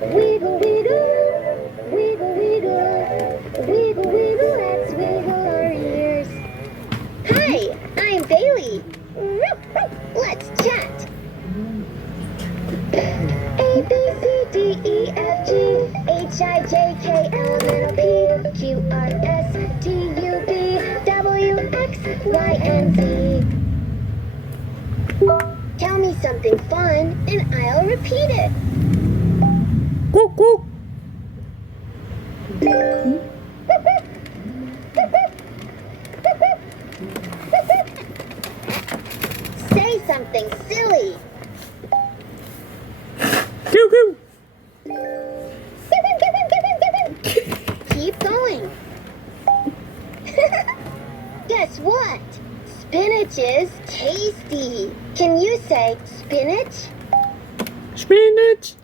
Wiggle, wiggle, wiggle, wiggle, wiggle, wiggle, let's wiggle our ears. Hi, I'm Bailey. Let's chat. A, B, C, D, E, F, G, H, I, J, K, L, M, N, O, P, Q, R, S, T, U, V, W, X, Y, and Z. Tell me something fun and I'll repeat it. Kuk. Say something silly. Kuk. Keep going. Guess what? Spinach is tasty. Can you say spinach? Spinach.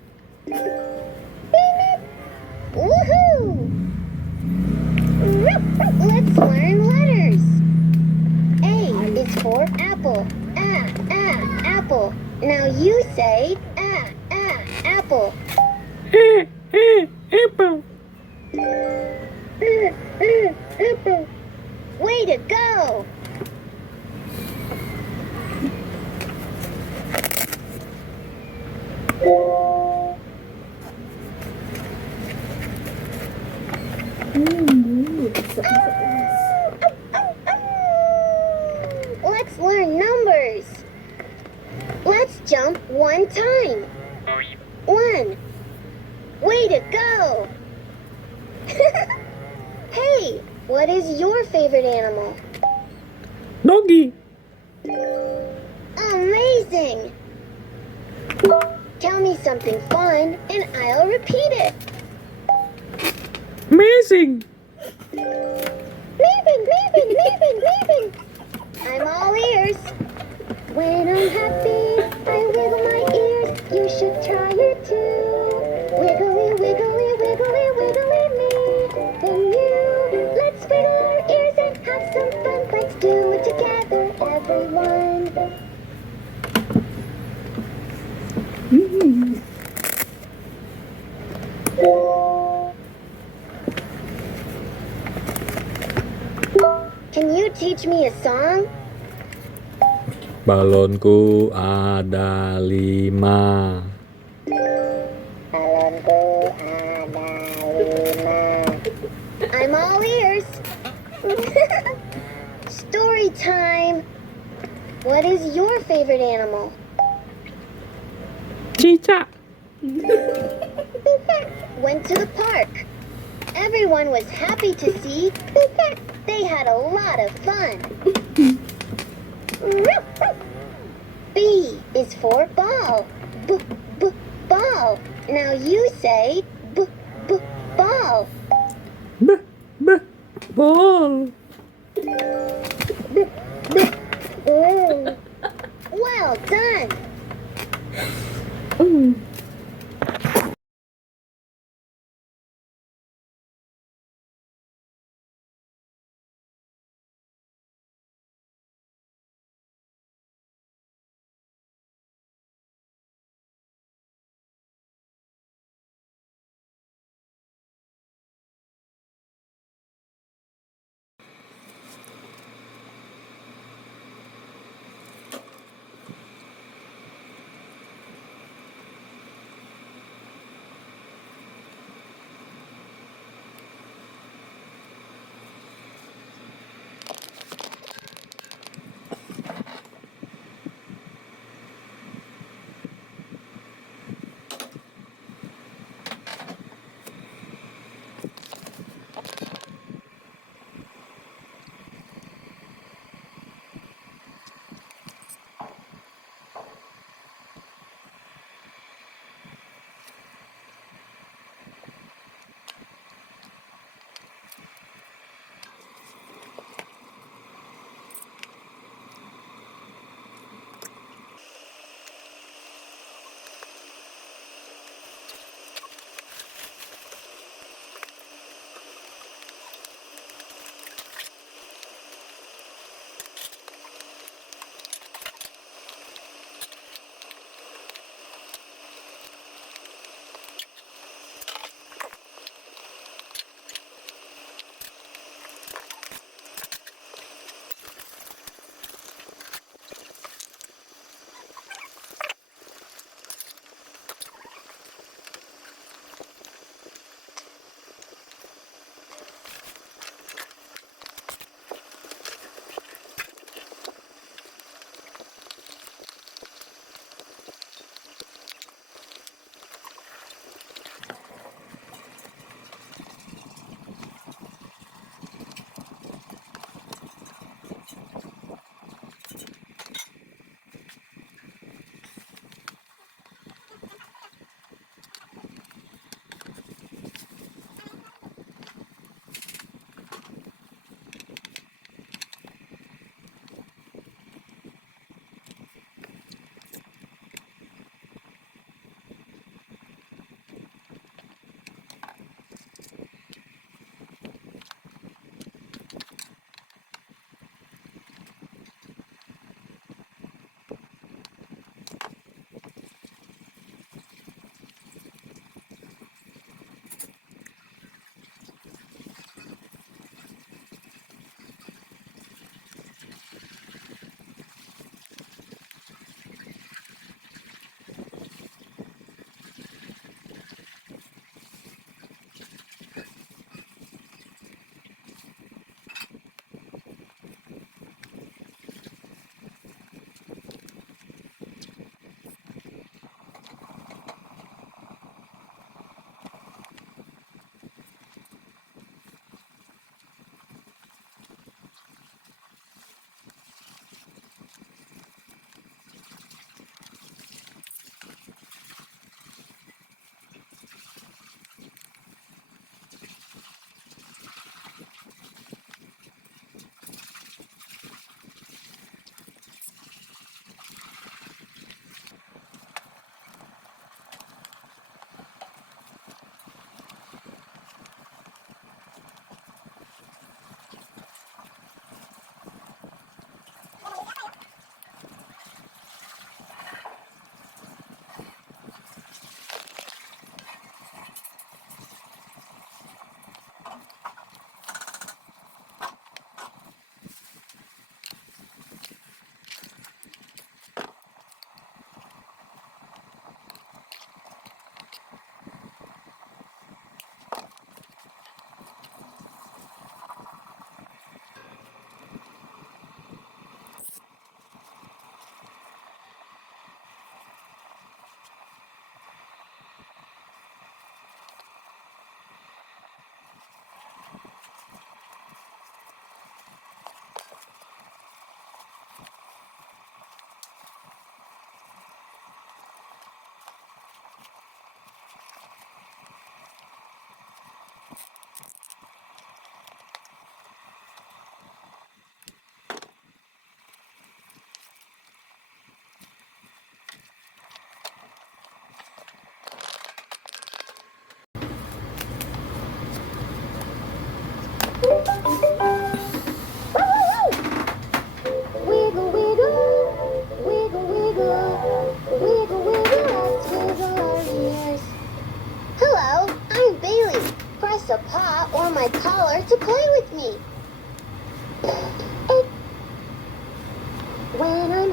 Woohoo! Let's learn letters. A is for apple. Apple. Now you say apple. Apple. Apple. Way to go! Let's learn numbers. Let's jump one time. 1. Way to go! Hey, what is your favorite animal? Doggy. Amazing! Tell me something fun and I'll repeat it. Amazing. Leaping. I'm all ears. When I'm happy, I wiggle my ears. You should try it too. Wiggly, wiggly, wiggly, wiggly me. Then you, let's wiggle our ears and have some fun. Let's do it together, everyone. Can you teach me a song? Balonku ada 5. Balonku ada 5. I'm all ears. Story time. What is your favorite animal? Cicak. Went to the park. Everyone was happy to see. They had a lot of fun. B is for ball. Ball. Now you say ball. Ball. Well done.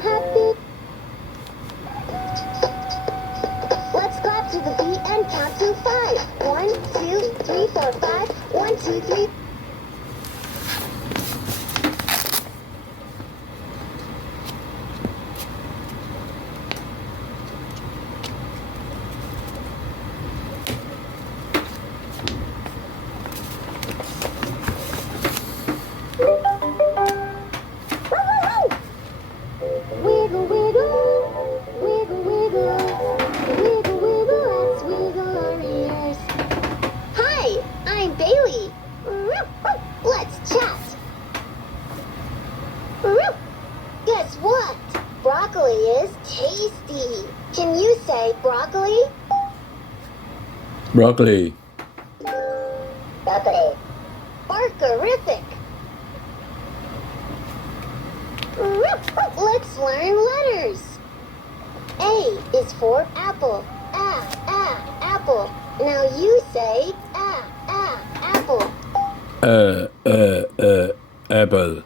happy. Let's clap to the beat and count to 5. 1, 2, 3, 4, 5. 1, 2, 3. Wiggle, wiggle, wiggle, wiggle, wiggle, wiggle, let's wiggle our ears. Hi, I'm Bailey. Let's chat. Guess what? Broccoli is tasty. Can you say broccoli? Broccoli. Broccoli. Barkerific. Let's learn letters. A is for apple. Apple. Now you say apple. Apple.